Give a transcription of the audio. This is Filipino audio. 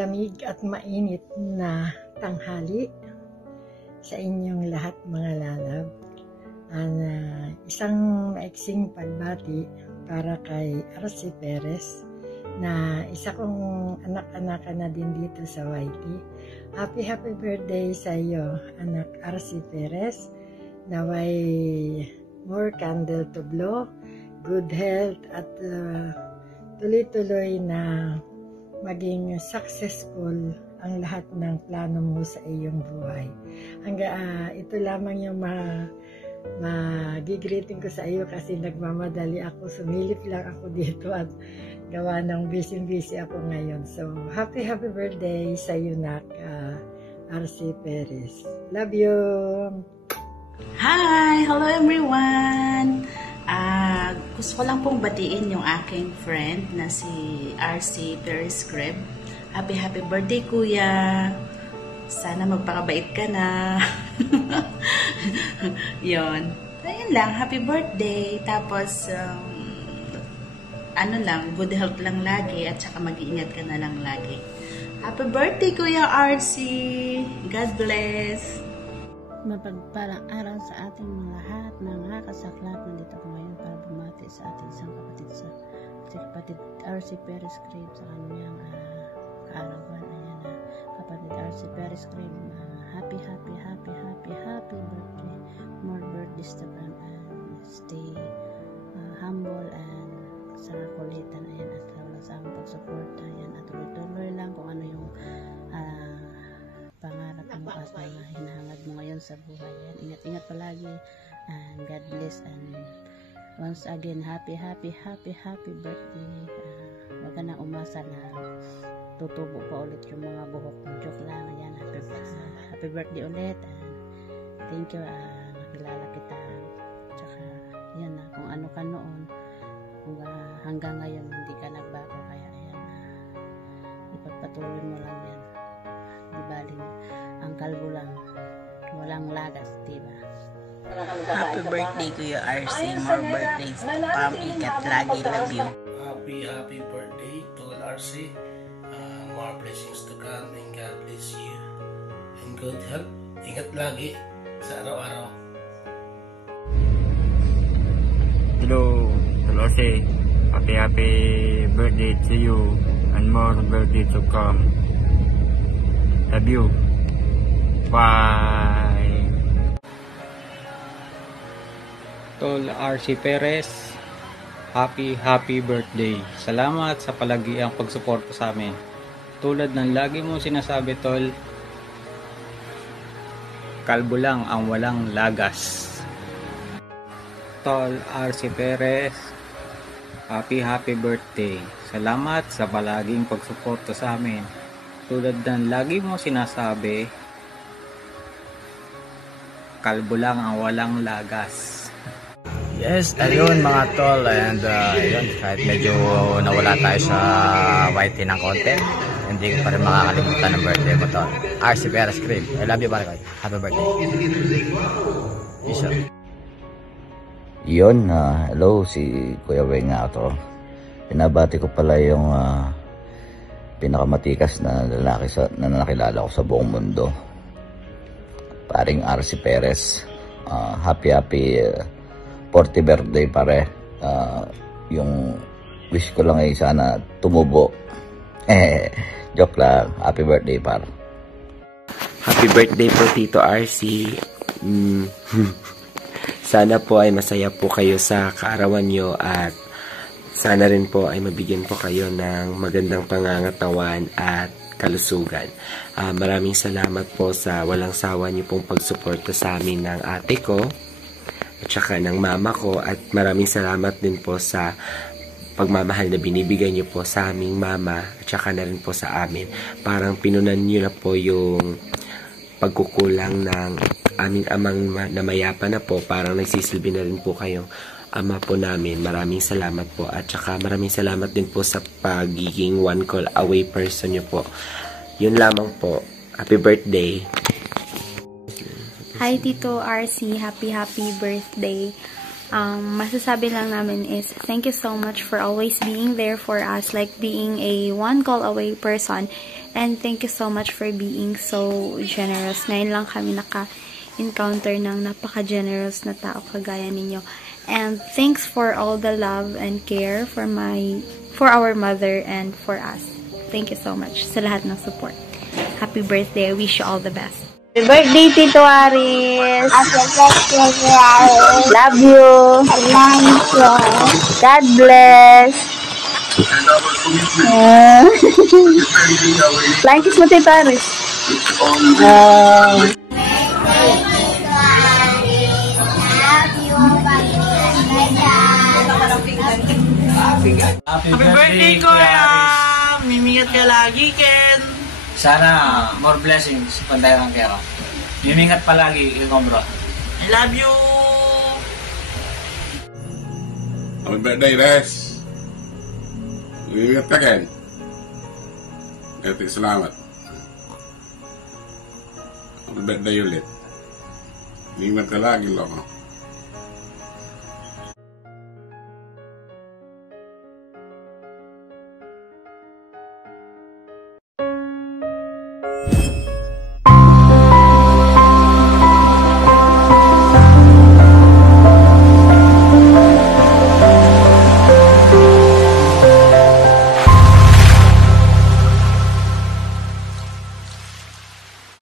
malamig at mainit na tanghali sa inyong lahat mga lalab. Isang maiksing pagbati para kay Arcy Perez na isa kong anak-anakan na din dito sa YT. Happy birthday sa iyo, anak Arcy Perez. Naway more candle to blow, good health at tuloy-tuloy na maging successful ang lahat ng plano mo sa iyong buhay. Ito lamang yung magigreeting ko sa iyo kasi nagmamadali ako, sumilip lang ako dito at gawa ng busy ako ngayon. So, happy birthday sa iyo, nak, Arcy Perez. Love you! Hi! Hello everyone! Gusto ko lang pong batiin yung aking friend na si Arcy Perez Crib. Happy birthday, kuya! Sana magpakabait ka na. Yun. Ayun lang, happy birthday. Tapos, good health lang lagi at saka mag-iingat ka na lang lagi. Happy birthday, Kuya Arcy! God bless! Mapagpalang araw sa ating mga lahat, mga kasaklap. Nandito ako ngayon para bumati sa ating isang kapatid si kapatid Arcy Perez Crib sa kanyang kaarawan. Ayan na, kapatid Arcy Perez Crib, happy birthday. More birthdays to come and stay humble and sa kulitan. Ayan, at wala sa aming pagsuporta. Ayan, at tuloy-tuloy lang kung ano yung pangarap mo at mga hinahangad mo ngayon sa buhay. Ayan, ingat-ingat palagi and God bless, and once again happy birthday. Wag ka na umasa na tutubo pa ulit yung mga buhok mo. Joke lang. Ayan, happy birthday ulit, and thank you. Nakilala kita, tsaka yan na kung ano ka noon, kung hanggang ngayon hindi ka nagbago, kaya ayan, ipagpatuloy mo lang yan. Di baling ang kalbo lang, walang lagas, diba? Happy birthday, Kuya Arcy. More birthdays to come. Ikat lagi. Love you. Happy birthday to Arcy. More blessings to come, and God bless you. And good health. Ingat lagi sa araw-araw. Hello Arcy. Happy birthday to you, and more birthday to come. Love you. Bye. Tol Arcy Perez, happy birthday. Salamat sa palagiang pagsuporta sa amin. Tulad ng lagi mo sinasabi, tol, kalbo lang ang walang lagas. Tol Arcy Perez, happy birthday. Salamat sa palaging pagsuporta sa amin. Tulad ng lagi mo sinasabi, kalbo lang ang walang lagas. Yes, ayun mga tol, and ayun, kahit medyo nawala tayo sa YT ng konti, hindi ko pa rin makakalimutan ng birthday mo, tol. Arcy Perez Crib, I love you, Barkoy. Happy birthday. Peace out. Yun, hello, si Kuya Weng nga ito. Pinabati ko pala yung pinakamatikas na lalaki na nakilala ko sa buong mundo, paring Arcy Perez. Happy 40th birthday, pare. Yung wish ko lang ay sana tumubo. Joke lang. Happy birthday, par. Happy birthday po, Tito Arcy. Sana po ay masaya po kayo sa kaarawan nyo, at sana rin po ay mabigyan po kayo ng magandang pangangatawan at kalusugan. Maraming salamat po sa walang sawa nyo pong pagsuporta sa amin ng ate ko at saka ng mama ko, at maraming salamat din po sa pagmamahal na binibigay nyo po sa aming mama at saka na rin po sa amin. Parang pinunan nyo na po yung pagkukulang ng aming amang na mayapa na po. Parang nagsisilbi na rin po kayo ama po namin. Maraming salamat po, at saka maraming salamat din po sa pagiging one call away person nyo po. Yun lamang po. Happy birthday. Hi Tito Arcy, happy birthday. masasabi lang namin is thank you so much for always being there for us, like being a one call away person. And thank you so much for being so generous. Ngayon lang kami naka-encounter ng napaka-generous na tao kagaya ninyo. And thanks for all the love and care for our mother and for us. Thank you so much sa lahat ng support. Happy birthday. I wish you all the best. Happy birthday, Tito Aris. Happy birthday, Aris. Love you. God bless. Flying kiss mo, Tito Aris. Happy birthday, Kuya! Mimingat ka lagi, Ken! Sana more blessings pantayan ng kera. Mimingat palagi, ikaw bro. I love you! Happy birthday, Les! Mimingat ka, Ken! Salamat. Happy birthday ulit. Mimingat ka lagi, Loko.